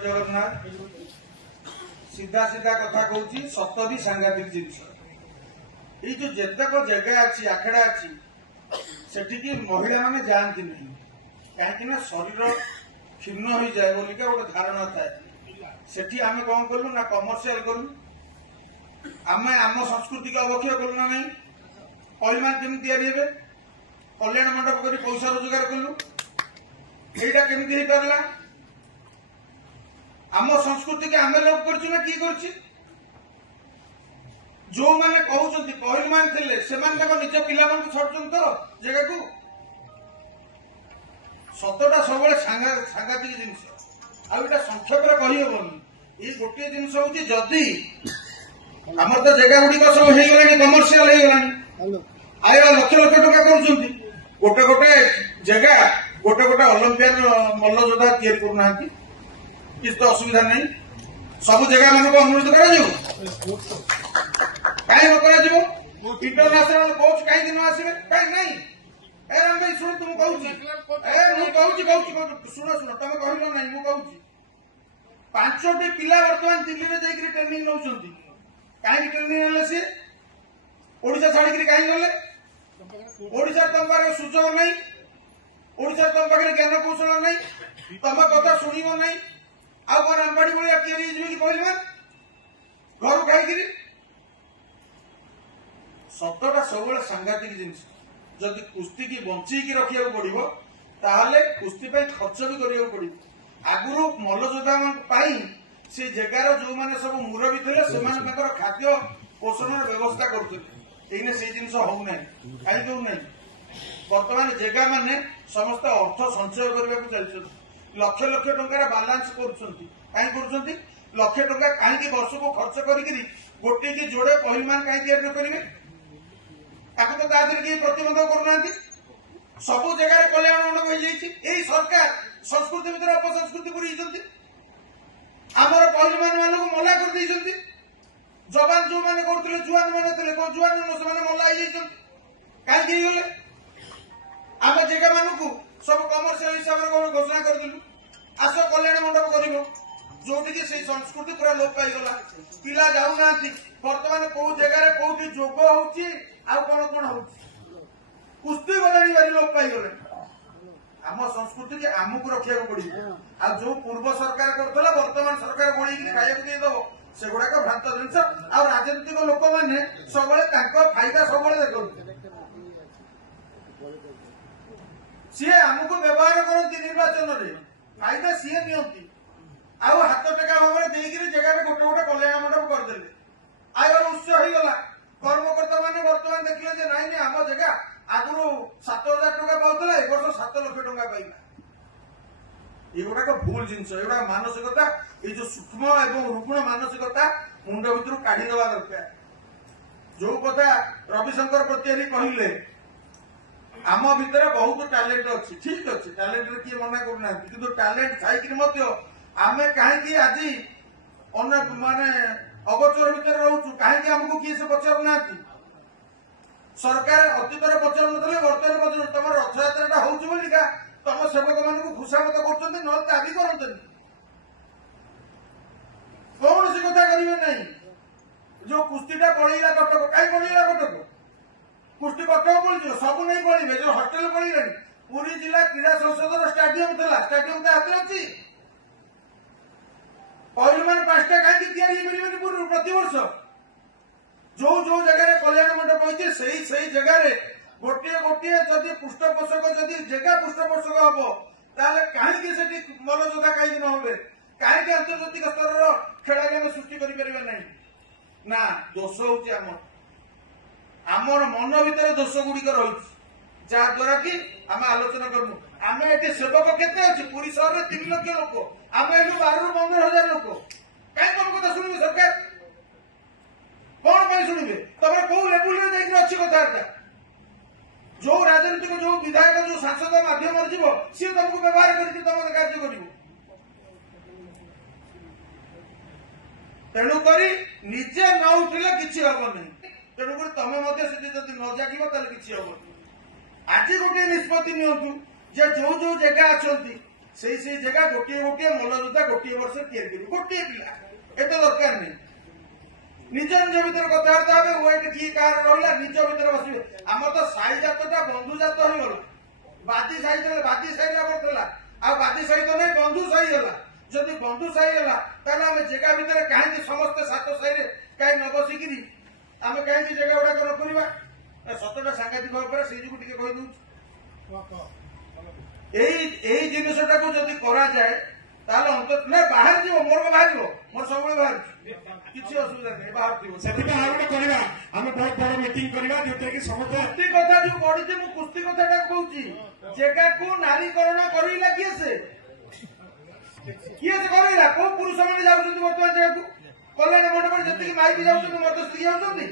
जगन्नाथ सीधा सीधा कथा कहूँ सत भी सांघातिक जिनस ये जो जेतक जगह अच्छी आखेड़ा अच्छी सेठी महिला माने जाती नहीं कहीं शरीर क्षीर्ण हो जाए बोलिका गोटे धारणा थाए सेठी आमे कौन कलु ना कमर्शियल कलु आमे आम संस्कृति को अवक्षय कलु ना नहीं परिमाण केमी या कल्याण मंडप कर पैसा रोजगार कलु यहीटा केमी हो पारा आम संस्कृति के आमे लोप कर जो मैंने कहते कहलु मान थे निज पिला छाड़ुं तो जगह को सतटा सब सांघातिक जिनस आटा संक्षेप कहीहबनी ये गोटे जिनस हूँ जदि आम तो जगह गुड़िक सब हो कमर्शियल आय लक्ष लक्ष टका कर गोटे गोटे जगह गोटे गोटे ओलंपियान मल्लयोद्धा तैयारी करना किसी तो असुविधा नहीं सब जगह मान अनुरोध कर इंटरनेशनल कोच कहीं न आसवे कहीं नहीं राम भाई शुण तुम शुण शुण तुम कहल ना मुझे कहूँ 5टी पिला बर्तमान दिल्ली में जाकर ट्रेनिंग नौ कहीं ट्रेनिंग ना सी ओडिशा छाड़ी कहीं गले ओडिशा तुम पाखे सुजोग नहीं ओडिशा तुम पाखे ज्ञान कौशल नहीं तुम कथा शुणव नहीं आउ कौन अंबाड़ी भाया कि कहल घर खाई सतटा सब सांघातिक जिनस जदि कुस्ती की बंचीकी रखा पड़ो ताहले कुस्ती खर्च भी करा पड़ो आगुरी मल्लयोद्धा से जगार जो मैंने सब मुरबी थे से खाद्य पोषण व्यवस्था करुले से जिन होना कहीं होना बर्तमान जगह मैंने समस्त अर्थ संचय करने को चलते लक्ष लक्ष टंकार बालांस कर लक्ष टका कहीं वर्ष को खर्च कर गोटे की जोड़े पहिलमान कहीं तैयारी करेंगे ताकि तो प्रतिबंध करूना सब जगह कल्याण मंडप हो सरकार संस्कृति भर अपसंस्कृति पूरी आमर पहिलमान मान मना कर जवान जो मैंने करते जुआन मैंने जुआन से मल्ला कहीं गले आम जगह मानू सब कमर्शियल हिसाब से घोषणा करूँ आस कल्याण मंडप कर जोटि से संस्कृति पूरा लोप पाईगला पिला जाऊना बर्तमान कौ जगार कौटी जोग हो कुस्ती गलाणी बारी लोप पाईगले आम संस्कृति के आमको रखा पड़ो आ जो पूर्व सरकार करता बर्तमान सरकार बढ़ी खाया देदेव से गुड़ाक भ्रांत जिनस आ राजनीतिक लोक मैंने सब फायदा सब देखते सी आमको व्यवहार करती निर्वाचन में फायदा सी नि आउ हाथ टेका भाव में जगह गोटे गोटे कल्याण मंडप करदे आयर उत्स होगा कर्मकर्ता मैंने बर्तमान देखिए नाई आम जगह आगुरी 7,000 टका पाला ए वर्ष 7 लक्ष टका पाइला ये गुड़ाक भूल जिनस एगुड़ा मानसिकता ये जो सूक्ष्म एवं रुग्ण मानसिकता मुंड भर काढ़ीदवा दरकार जो कथा रविशंकर प्रत्यारी कहले आम भितर बहुत टैलेंट अच्छी ठीक अच्छे टैलेंट किए मना करना कि टैलेंट थी आमे कहीं आज माने अगोचर भितर रोचु कहीं आमको किए से पचारूना सरकार अतीतर पचार ना बर्तमान पचार तुम रथयात्रा होगा तुम सेवक मान खुशामत कर दाबी करते कौन सी कथा करेंगे नहीं जो कुस्तीटा पड़ेगा कटक कहीं पड़ेगा कटक कुस्ती कटक पड़ी सब नहीं पड़े जो हॉस्टेल पड़े पुरी जिला क्रीड़ा संसद स्टाडियम था स्टाडियम तो हाथ अच्छी पहिलमान 5टा कहीं प्रति वर्ष जो जो जगह कल्याण मंडप होती से जगह गोटे गोटे जदि पृष्ठपोषक जदि जगह पृष्ठपोषक हम कहीं मल्लयोद्धा कहीं न हो कहीं आंतर्जातिक स्तर खेलाड़ी आम सृष्टि करें ना दोष हूँ आमर मन भर दोष गुड़िक रही जहाद्वारा कि आम आलोचना करूँ आम ये सेवक केते अच्छे पुरी सहर में 3 लाख लोक आम एलु 12-15 हजार लोक कहीं तुम कथा शुणे सरकार कौन शुणे तुम कौ लेवल में अच्छी कथबार्ता जो राजनीतिक जो विधायक जो सांसद मध्यम जीव सी तुमको व्यवहार करके तुम कार्य कर तेणुक निजे न उठिले किसी हम नहीं तेणुक तुम न जागिब ताल कि हम आज गोटे निष्पत्ति नियंतु जे जो जो जगह अच्छा ସେଇ ଜାଗା ଗୋଟିଏ ଗୋଟିଏ ମଲ୍ଲଯୋଦ୍ଧା ଗୋଟିଏ ବର୍ଷ ତିଆରି କରିବି ଗୋଟିଏ ପିଲା ଏତେ ଦରକାର ନାହିଁ ନିଜ ନିଜ ଭିତରେ କଥାବାର୍ତ୍ତା ହେବେ ୱେଟ୍ କିଏ କାହାର ରହିଲା ନିଜ ଭିତରେ ବସିବେ ଆମର ତ ସାହି ଜାତଟା ବନ୍ଧୁ ଜାତ ହେଇଗଲା ବାଦି ସାହି ସାହିରେ ଆମର ଥିଲା ଆଉ ବାଦି ସାହି ତ ନାହିଁ ବନ୍ଧୁ ସାହି ହେଲା ଯଦି ବନ୍ଧୁ ସାହି ହେଲା ତାହେଲେ ଆମେ ଜାଗା ଭିତରେ କାହିଁକି ସମସ୍ତେ ସାତ ସାହିରେ କାହିଁ ନ ବସିକିରି ଆମେ କାହିଁକି ଜାଗା ଗୁଡାକ ନ କରିବା ସତଟା ସାଂଘାତିକ ଉପରେ ସେଇ ଯୋଗୁଁ ଟିକେ କହିଦଉଛି ଏଇ ଜିନିଷଟାକୁ ଯଦି କରାଯାଏ ତାହେଲେ ଅନ୍ତତଃ ନା ବାହାରିଯିବ ମୋର ବାହାରିବ ମୋର ସବୁବେଳେ ବାହାରୁଛି କିଛି ଅସୁବିଧା ନାହିଁ ବାହାରୁଥିବ ସେଥିପାଇଁ ଆଉ ଗୋଟେ କରିବା ଆମେ ବହୁତ ବଡ ମିଟିଂ କରିବା ଯୋଉଥିରେ କି ସମସ୍ତେ କୁସ୍ତି କଥା ଯୋଉ ପଢିଛି ମୁଁ କୁସ୍ତି କଥାଟା କହୁଛି ଜାଗାକୁ ନାରୀକରଣ କରେଇଲା କିଏ ସେ କରେଇଲା କୋଉ ପୁରୁଷ ମାନେ ଯାଉଛନ୍ତି ବର୍ତ୍ତମାନ ଜାଗାକୁ କଲ୍ୟାଣ ମଣ୍ଡପରେ ଯେତିକି ମାଇକି ଯାଉଛନ୍ତି ମଧ୍ୟ ସ୍ତ୍ରୀ ଯାଉଛନ୍ତି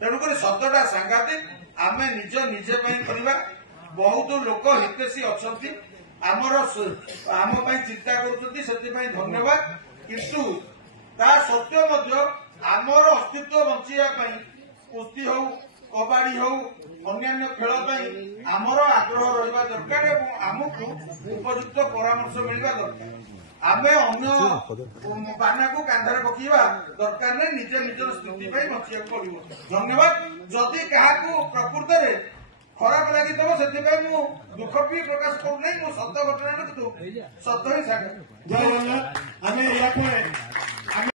ତେଣୁକରି ସତଟା ସାଂଘାତିକ ଆମେ ନିଜେ ପାଇଁ କରିବା ବହୁତ ଲୋକ ହିତୈଷୀ ଅଛନ୍ତି ଆମର ଆମ ପାଇଁ ଚିନ୍ତା କରୁଛନ୍ତି ସେଥିପାଇଁ ଧନ୍ୟବାଦ କିନ୍ତୁ ତା ସତ୍ତ୍ୱେ ମଧ୍ୟ ଆମର ଅସ୍ତିତ୍ୱ ବଞ୍ଚିବା ପାଇଁ କୁସ୍ତି ହଉ କବାଡି ହଉ ଅନ୍ୟାନ୍ୟ ଖେଳ ପାଇଁ ଆମର ଆଗ୍ରହ ରହିବା ଦରକାର ଏବଂ ଆମକୁ ଉପଯୁକ୍ତ ପରାମର୍ଶ ମିଳିବା ଦରକାର ଆମେ ଅନ୍ୟ ବାନାକୁ କାନ୍ଧରେ ପକେଇବା ଦରକାର ନାହିଁ ନିଜେ ନିଜର ସ୍ଥିତି ପାଇଁ ବଞ୍ଚିବାକୁ ପଡିବ ଧନ୍ୟବାଦ ଯଦି କାହାକୁ ପ୍ରକୃତରେ ଖରାପ ଲାଗିଥିବ ସେଥିପାଇଁ ମୁଁ ଦୁଃଖ ବି ପ୍ରକାଶ କରୁନାହିଁ ମୁଁ ସତ ଘଟଣାଟା କିନ୍ତୁ ସତ ହିଁ ସାଙ୍ଗେ ଆମେ